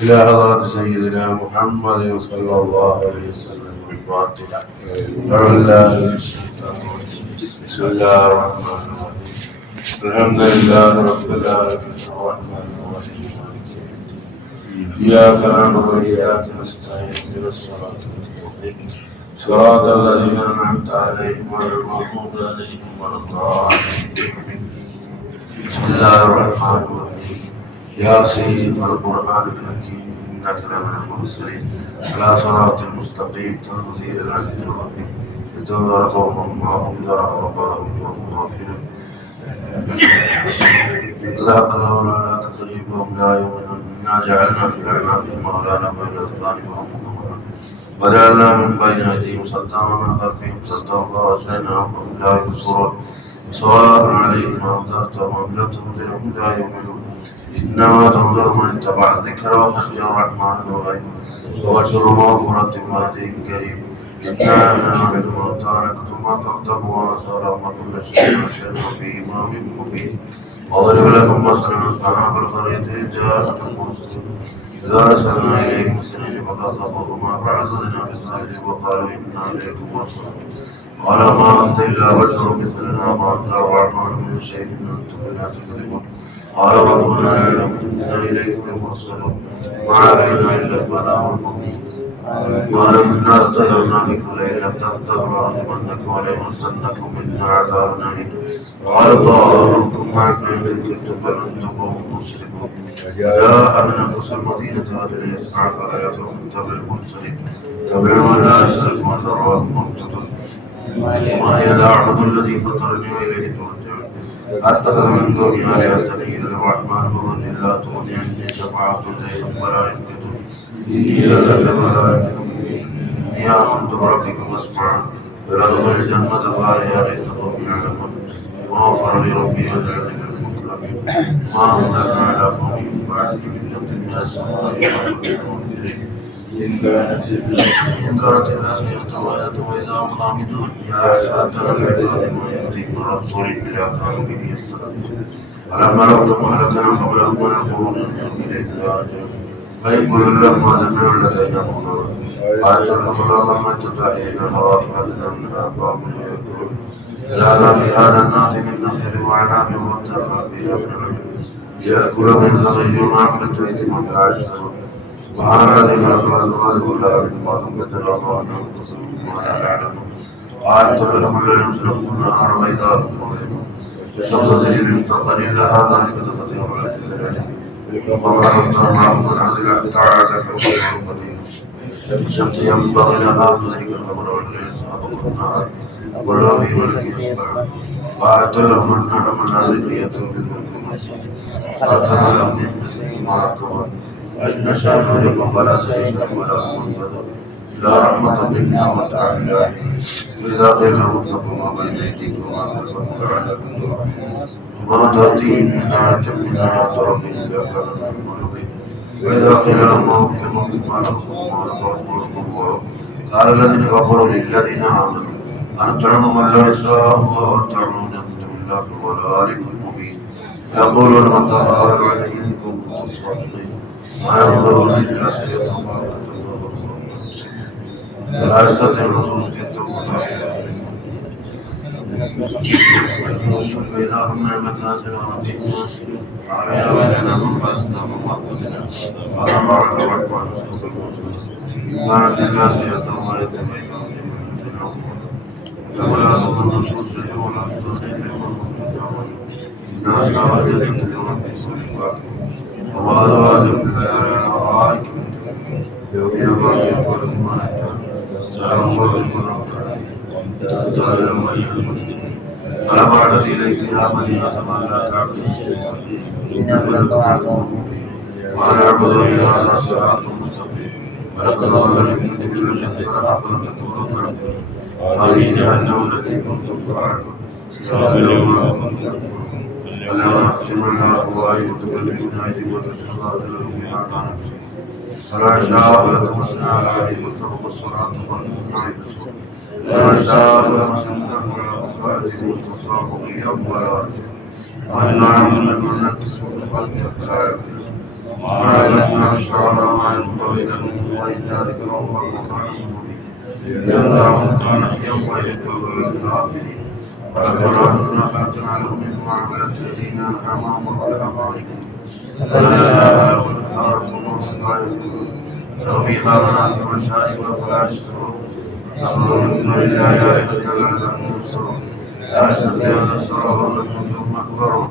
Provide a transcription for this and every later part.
إلى حضرة سيدنا محمد صلى الله عليه وسلم. الفاتحة. أعوذ بالله من الشيطان الرجيم. بسم الله الرحمن الرحيم. الحمد لله رب العالمين الرحمن الرحيم مالك يوم الدين. إياك نعبد وإياك نستعين اهدنا الصراط المستقيم صراط الذين أنعمت عليهم غير المغضوب عليهم ولا الضالين. بسم الله الرحمن الرحيم. ياسين والقرآن الحكيم إنك لمن المرسلين على صراط المستقيم تنزيل العزيز الرحيم لتنذر قوما ما أنذر آباءهم فهم غافلون. ذاق الأولى لا كثير وهم لا يؤمنون. إنا جعلنا في الأعناق المغلالا بين الأذقان فهم مقمحون وجعلنا من بين أيديهم سدا ومن خلفهم سدا فأغشيناهم فهم لا يبصرون. سواء عليهم أنذرتهم أم لم تنذرهم لا يؤمنون. إنما تنذر من اتبع الذكر وخشي الرحمن بالغيب وبشر مغفرة وأجر كريم. إنا نحن بالموتى نكتب ما قدموا وآثارهم وكل شيء أحصيناه في إمام مبين. واضرب لهم مثلا أصحاب القرية إذ جاءهم المرسلون إذا أرسلنا إليهم اثنين فكذبوهما فعززنا بثالث وقالوا إنا إليكم مرسلون. قال ما أنت إلا بشر مثلنا ما أنت الرحمن من شيء أنتم إلا تكذبون. قال ربنا يعلم إنا إليكم لمرسلون ما علينا إلا البلاغ المبين. قال إنا ارتجلنا بكم لئن لم تنتهوا لنرجمنكم وليمسنكم منا عذاب أليم. قال طائركم معكم إن كنتم بل أنتم قوم مسرفون. جاء من أقصى المدينة رجل يسعى قال يا قوم اتبعوا المرسلين اتبعوا من لا يشرك وتراه مقتدر وما لي أعبد الذي فطرني وإليه ترجعون. أتخذ من دون آلهة إلا الرحمن وظن لا تغني عني شفاعة شيئا ولا ينقذون. إني لفي ضلال مبين. إني آمنت بربكم فاسمعون فلأدخل الجنة قال يا ليت قومي يعلمون. ما غفر لي ربي وجعلني من المكرمين. ما أنزلنا على قوم من بعد من من السماء إليك. إن كانت الناس يتوالد وإذا هم خامدون. يا حسرة على العباد ما يأتيهم من رسول إلا كانوا به يستهزئون. ألم يروا كما أهلكنا قبلهم من القرون أنهم إليهم لا يرجعون. فإن كل لما جميع لدينا محضرون. آية لهم الأرض ميتة علينا وآخرتنا من آباء من يذكرون. جعلنا بهذا النادي من نخيل وعناب وارتقنا بها من العلم ليأكل من ثمره وعملة يتم في العشر. سبحان الذي خلق الأزواج كلها مما تنبت الأرض وأنفسهم وما لا يعلمون. آية لهم الليل يسلك النهار وإذا هم مظلمون. الشمس تجري لمستقر لها ذلك تقدير العزيز العليم. القمر قدرناه منازل حتى عاد كالقمر القديم. الشمس ينبغي لها أن تدرك القمر والليل سابق النهار كل في ملك يسبحون. وآية لهم النعم الذي يأتون بالملك المسجد خلقنا لهم من مثله ما ركبوا وإن نشاء نغرقهم فلا شريك لهم ولا هم منقذون إلا رحمة منا ومتاعا إلى حين. وإذا قيل لهم اتقوا ما بين أيديكم وما خلفكم لعلكم ترحمون. وما تأتيهم من آية من آيات ربهم إلا كانوا منها معرضين. وإذا قيل لهم انفقوا مما رزقكم ورزقوا قال الذين كفروا للذين آمنوا أنطعم من لو شاء الله وأطعمون أنتم إلا في ضلال مبين. يقولون من تظاهر عليه إن كنتم صادقين ما ينظرون إلا سيئة واحدة فلا يستطيعون خروج كدهم ولا فإذا هم من المنازل ربهم ينسلون قال يا ويلنا من بعثنا من مرقدنا قال ما على الرحمن كانت الناس يدعون يتبعون ولا تظن شيئا ولا تظن إلا ما كنتم تعملون. إن أصحاب الجنة اليوم في صلح فاكهون وما أزواجهم بخيار على الأرائك يا باقي ولهم ما يدعون. سلام قوم من رب العالمين. سلام أيها المسلمون ألم أعهد إليك يا بني آدم أن لا تعبدوا الشيطان إنه لكم عدو مبين. وأن اعبدوني هذا صراط مستقيم. ولقد أضل منكم جبلا كثيرا أفلم تكونوا تعقلون. هذه جهنم التي كنتم توعدون اليوم ما كنتم تكفرون. اليوم نختم على أفواههم وتكلمنا أيديهم وتشهد أرجلهم بما كانوا يكسبون. فلو شاء لتمسنا على أيديكم واتقوا الصراط فأنتم يبصرون. ولو شاء لمسكناكم على مكانتكم واستبصاركم إياهم ولا أرجلهم وأنا من نكسب الخلق أفلا يعقلون. وعلمنا أشعار ما ينبغي لهم وإلا ذكر وقرآن مبين لينذر من كان حيا ويكفر الكافرين ولما أننا خلقنا لهم مما عملت أيدينا أنعاما وقبل أموالكم فلنا والنار كلهم لا يأكلون لهم فيها منافع مشارب فلا يشكرون اتخذوا من دون الله آلهة لعلهم ينصرون لا يستطيعون نصرهم وأنتم مكبرون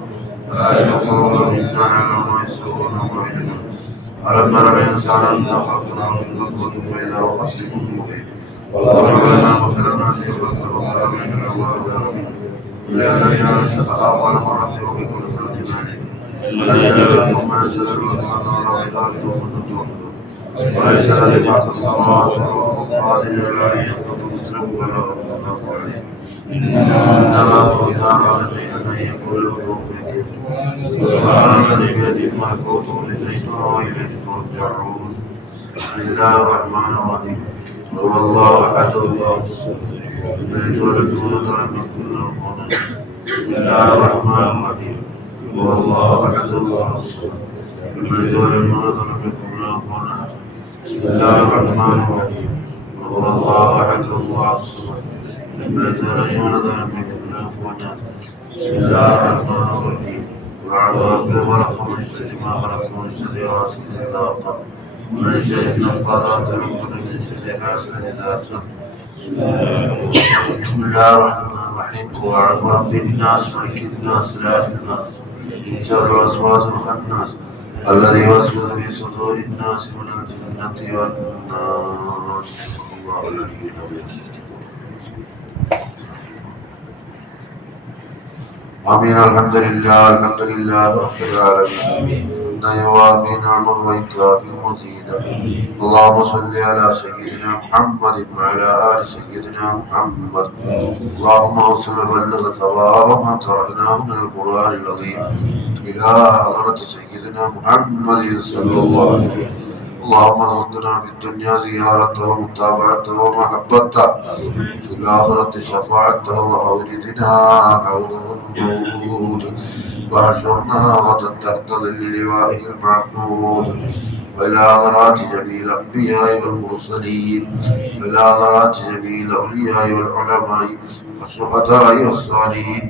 ولا يدخلون منا نعلم ما يسرون وما يعلنون ألم نر الإنسان أنا خلقناه من نطفة فإذا هو خصيم مبين وضرب لنا مثلا هذه الخلق وقال من الله بأرض للذين أنشأ أول مرة وبكل سنة عليم ولا لكم ما يشهد لكم النار وإذا أنتم توقدون وليس الذي خلق السماوات والأرض قادر على أن يخلق مثلهم ولا أرسله عليه إنما أمره إذا أراد شيئا أن يقول له كن فيكون سبحان الذي بيده الملكوت كل شيء وإليه ترجعون بسم الله الرحمن الرحيم هو الله أحد الله الصمد لم يلد ولم يولد ولم يكن له كفوا أحد بسم الله الرحمن الرحيم هو الله أحد الله الصمد لم يلد ولم يولد ولم يكن له كفوا أحد بسم الله الرحمن الرحيم هو الله أحد الله الصمد لم يلد ولم يولد ولم يكن له كفوا أحد بسم الله الرحمن الرحيم وعد ربي خلق من شر ما خلق من شر غاسق إذا وقب ومن شر النفاثات في العقد من شر حاسد إذا حسد بسم الله الرحمن الرحيم قل أعوذ برب الناس ملك الناس إله الناس من شر الوسواس الخناس الذي يوسوس في صدور الناس من الجنة والناس الله الذي آمين الحمد لله رب العالمين حمدا يوافي نعمه ويكافي مزيدا اللهم صل على سيدنا محمد وعلى آل سيدنا محمد اللهم اوصل وبلغ ثواب ما قرأناه من القرآن العظيم إلى حضرة سيدنا محمد صلى الله عليه وسلم اللهم ارزقنا في الدنيا زيارته ومتابعته ومحبته في الآخرة شفاعته وأوردنا حوض الجود وحشرنا غدا تحت ظل لوائه المعبود وإلى حضرات جميع الأنبياء والمرسلين وإلى حضرات جميع الأولياء والعلماء والشهداء والصالحين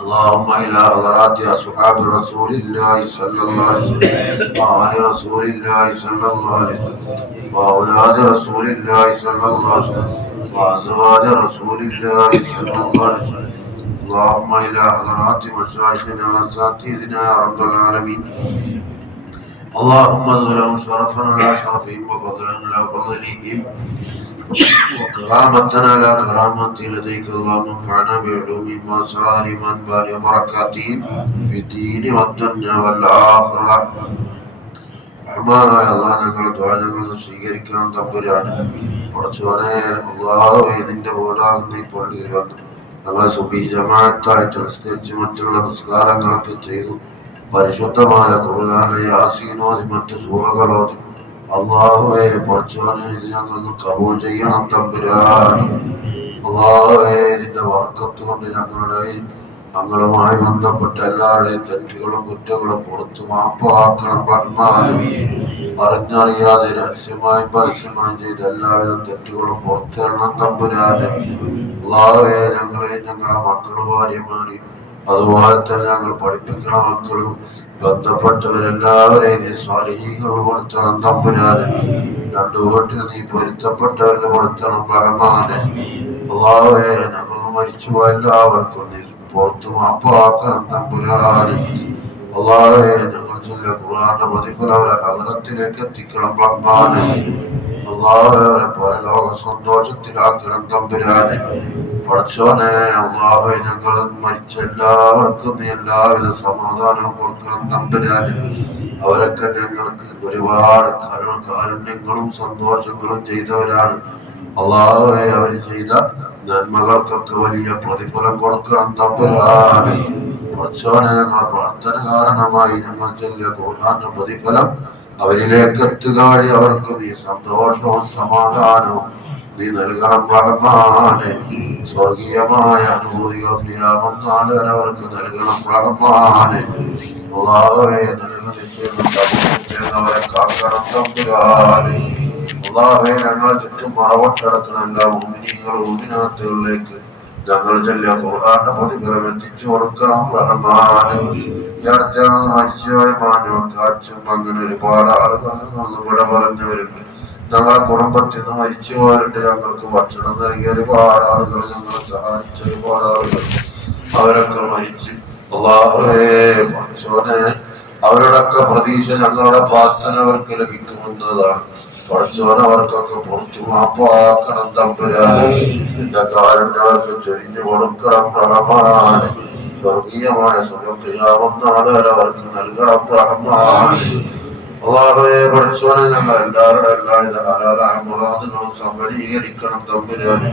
اللهم إلى حضرات أصحاب رسول الله صلى الله عليه وسلم وآل رسول الله صلى الله عليه وسلم وأولاد رسول الله صلى الله عليه وسلم وأزواج رسول الله صلى الله عليه وسلم اللهم إلى حضرات مشايخنا وأساتذتنا يا رب العالمين اللهم اجعلهم شرفا على شرفهم وفضلا على فضلهم وكرامة على كرامة لديك اللهم انفعنا بعلومهم وأسرارهم وأنبار وبركاتهم في الدين والدنيا والآخرة റഹ്മാനായ അല്ലാഹ് ഞങ്ങളുടെ ദുആ ഞങ്ങൾ സ്വീകരിക്കണം തമ്പുരാനെ പടച്ചവനെ അല്ലാഹുവേ നിന്റെ വീടാകുന്ന ഈ പള്ളിയിൽ വന്നു ഞങ്ങളെ സുബഹി ജമാഅത്തായിട്ട് നിസ്കരിച്ച് മറ്റുള്ള നിസ്കാരങ്ങളൊക്കെ ചെയ്തു പരിശുദ്ധമായ ഖുർആനിലെ യാസീൻ ഓതി മറ്റ് സൂറകളോതി അല്ലാഹുവേ പടച്ചവനെ ഇത് ഞങ്ങൾ കബൂൽ ചെയ്യണം തമ്പുരാനെ അല്ലാഹുവേ നിന്റെ ബർക്കത്ത് കൊണ്ട് ഞങ്ങളുമായി ബന്ധപ്പെട്ട എല്ലാവരുടെയും തെറ്റുകളും കുറ്റങ്ങളും പുറത്തു മാപ്പാക്കണം റഹ്മാനെ അറിഞ്ഞറിയാതെ രഹസ്യമായും പരസ്യമായും ചെയ്ത എല്ലാവിധ തെറ്റുകളും പുറത്തിറങ്ങണം തമ്പുരാനെ അല്ലാഹുവേ ഞങ്ങളെയും ഞങ്ങളുടെ മക്കളും ഭാര്യമാരെയും അതുപോലെ തന്നെ ഞങ്ങൾ പഠിപ്പിക്കുന്ന മക്കളും ബന്ധപ്പെട്ടവരെല്ലാവരെയും നീ സ്വാലിഹീങ്ങൾ കൊടുത്തണം തമ്പുരാനെ രണ്ടു വീട്ടിൽ നീ പൊരുത്തപ്പെട്ടവരിൽ കൊടുത്തണം റഹ്മാനെ അല്ലാഹുവേ ഞങ്ങൾ മരിച്ചുപോയ എല്ലാവർക്കും നീ പുറത്തു മാപ്പാക്കണം തമ്പുരാനെ അല്ലാഹുവേ ഞങ്ങൾ ചൊല്ലിയ ഖുർആന്റെ പ്രതിഫലം അവരെ ഹദറത്തിലേക്ക് എത്തിക്കണം റഹ്മാനെ അല്ലാഹുവേ അവരെ പരലോക സന്തോഷത്തിലാക്കണം തമ്പുരാനെ പടച്ചോനെ അല്ലാഹുവേ ഞങ്ങൾ മരിച്ച എല്ലാവർക്കും നീ എല്ലാവിധ സമാധാനവും കൊടുക്കണം തമ്പുരാനെ അവരൊക്കെ ഞങ്ങൾക്ക് ഒരുപാട് കാരുണ്യങ്ങളും സന്തോഷങ്ങളും ചെയ്തവരാണ് അല്ലാഹുവേ അവർ ചെയ്ത നന്മകൾക്കൊക്കെ വലിയ പ്രതിഫലം കൊടുക്കണം തമ്പുരാനെ കുറച്ചോനെ ഞങ്ങളെ പ്രാർത്ഥന കാരണമായി ഞങ്ങൾ ചൊല്ലിയ ഖുർആന്റെ പ്രതിഫലം അവരിലേക്ക് എത്തുക വഴി അവർക്ക് നീ സന്തോഷവും സമാധാനവും നീ നൽകണം റഹ്മാനെ. സ്വർഗീയമായ അനുഭൂതികൾ ഖിയാമത്ത് നാൾ വരെ അവർക്ക് നൽകണം റഹ്മാനെ. അല്ലാഹുവേ നിനക്ക് നിശ്ചയിച്ചവരെ കാക്കണം തമ്പുരാനെ. അല്ലാഹുവേ ഞങ്ങളെ ചുറ്റും മറവട്ടടക്കുന്ന എല്ലാ മുഅ്മിനീങ്ങളും മുഅ്മിനാത്തുകളിലേക്ക് ഞങ്ങൾ ചൊല്ലിയ ഖുർആന്റെ പ്രതിഫലം എത്തിച്ചു കൊടുക്കണം റഹ്മാനെ. മരിച്ചുപോയ മാനവർക്ക് അച്ഛൻ അങ്ങനെ ഒരുപാട് ആളുകൾ ഇവിടെ പറഞ്ഞവരുണ്ട്. ഞങ്ങളെ കുടുംബത്തിൽ നിന്ന് മരിച്ചുപോയവരുണ്ട്. ഞങ്ങൾക്ക് ഭക്ഷണം നൽകിയ ഒരുപാട് ആളുകൾ, ഞങ്ങളെ സഹായിച്ച ഒരുപാട് ആളുകൾ, അവരൊക്കെ മരിച്ച് അല്ലാഹുവേ പഠിച്ചോനെ അവരുടെയൊക്കെ പ്രതീക്ഷ ഞങ്ങളുടെ പ്രാർത്ഥന അവർക്ക് ലഭിക്കുമെന്നതാണ്. പഠിച്ചോനെ അവർക്കൊക്കെ പുറത്തു മാപ്പാക്കണം തമ്പുരാനെ. എന്റെ കാരുണ്യം അവർക്ക് ചൊരിഞ്ഞു കൊടുക്കണം റഹ്മാനെ. സ്വർഗീയമായ സുഖം ഖിയാമത്ത് വരെ അവർക്ക് നൽകണം റഹ്മാനെ. അല്ലാഹുവേ പഠിച്ചോനെ ഞങ്ങൾ എല്ലാവരുടെ എല്ലാവിധ ഹലാലായ മുറാദുകളും സഫലീകരിക്കണം തമ്പുരാനെ.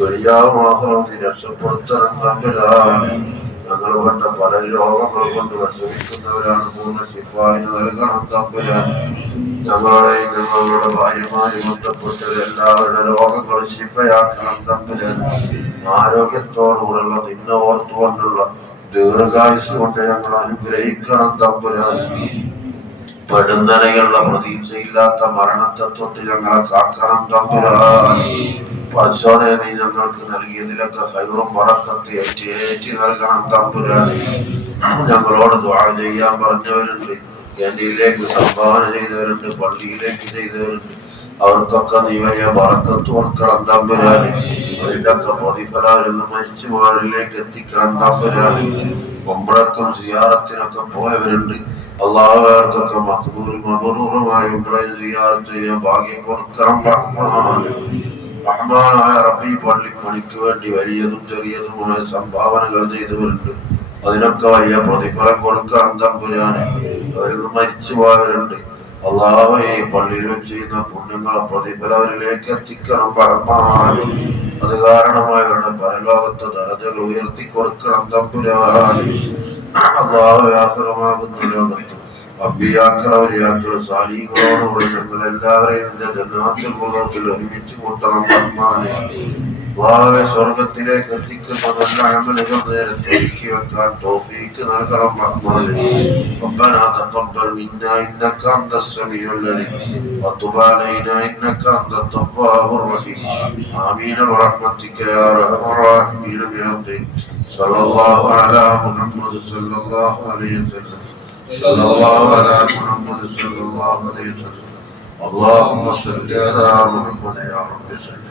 ദുനിയാവും ആഖിറവും നീ രക്ഷപ്പെടുത്തണം തമ്പുരാനെ. ഞങ്ങൾ പെട്ട പല രോഗങ്ങൾ കൊണ്ട് വിഷമിക്കുന്നവരാണ്. പൂർണ്ണ ശിഫായിന് നൽകണം തമ്പുരാനെ. ഞങ്ങളുടെയും ഞങ്ങളുടെ ഭാര്യമാരും ബന്ധപ്പെട്ട എല്ലാവരുടെ രോഗങ്ങളും ശിഫയാക്കണം തമ്പുരാനെ. ആരോഗ്യത്തോടുകൂടെയുള്ള നിന്നെ ഓർത്തുകൊണ്ടുള്ള ദീർഘായുസ് കൊണ്ട് ഞങ്ങൾ അനുഗ്രഹിക്കണം തമ്പുരാനെ. പെടുന്നനയുള്ള പ്രതീക്ഷയില്ലാത്ത മരണത്തെ തൊട്ട് ഞങ്ങളെ കാക്കണം തമ്പുരാനെ. പടച്ചോനെ നീ ഞങ്ങൾക്ക് നൽകിയതിലൊക്കെ ഖൈറും ബറക്കത്തും ഏറ്റി നൽകണം തമ്പുരാനെ. ഞങ്ങളോട് ദുആ ചെയ്യാൻ പറഞ്ഞവരുണ്ട്, ക്യാൻറ്റീനിലേക്ക് സംഭാവന ചെയ്തവരുണ്ട്, പള്ളിയിലേക്ക് ചെയ്തവരുണ്ട്. അവർക്കൊക്കെ നീ വലിയ ബറക്കത്ത് കൊടുക്കണം തമ്പുരാനെ. അതിന്റെ ഒക്കെ പ്രതിഫലം മരിച്ചുപോയവരിലേക്ക് എത്തിക്കണം തമ്പുരാനെ. ഉംറക്കും സിയാറത്തിനൊക്കെ പോയവരുണ്ട്. അല്ലാഹുവർക്കൊക്കെ മഖ്ബൂലും മബ്റൂറുമായ ഉംറയും സിയാറത്തും ചെയ്യാൻ ഭാഗ്യം കൊടുക്കണം റഹ്മാനെ. റഹ്മാനായ റബ്ബി പള്ളിപ്പണിക്ക് വേണ്ടി വലിയതും ചെറിയതുമായ സംഭാവനകൾ ചെയ്തവരുണ്ട്. അതിനൊക്കെ വലിയ പ്രതിഫലം കൊടുക്കണം തമ്പുരാനെ. അവരിൽ മരിച്ചുപോയവരുണ്ട്. അല്ലാഹുവേ ഈ പള്ളിയിൽ വെച്ച് ചെയ്യുന്ന പുണ്യങ്ങളെ പ്രതിഫലം അവരിലേക്ക് എത്തിക്കണം റഹ്മാനെ. അത് കാരണമായവരുടെ പരലോകത്തെ ദറജകൾ ഉയർത്തി കൊടുക്കണം തമ്പുരാനെ. അല്ലാഹുവേ ആഖിറമാകുന്ന ലോകത്ത് അമ്പിയാക്കൾ ഔലിയാക്കൾ സാലിഹീങ്ങളോടുകൂടി ഞങ്ങൾ എല്ലാവരെയും നിന്റെ ജന്നാത്തുൽ ഫിർദൗസിൽ ഒരുമിച്ച് കൂട്ടണം റഹ്മാനെ. അല്ലാഹുവേ സ്വർഗ്ഗത്തിലേക്ക് എത്തിക്കുന്ന നല്ല അമലുകൾ നേരത്തെ ഒരുക്കി വെക്കാൻ തൗഫീഖ് നൽകണം റഹ്മാനെ. റബ്ബനാ തഖബ്ബൽ മിന്നാ ഇന്നക അൻതസ് സമീഉൽ അലീം വതുബ് അലൈനാ ഇന്നക അൻതത് തവ്വാബുർ റഹീം. ആമീൻ ബിറഹ്മതിക യാ അർഹമർ റഹീമീൻ ബിഹഖി സല്ലല്ലാഹു അലാ മുഹമ്മദ് സല്ലല്ലാഹു അലൈഹി വസല്ലം. صلى الله على محمد صلى الله عليه وسلم. اللهم صل على محمد يا رب صل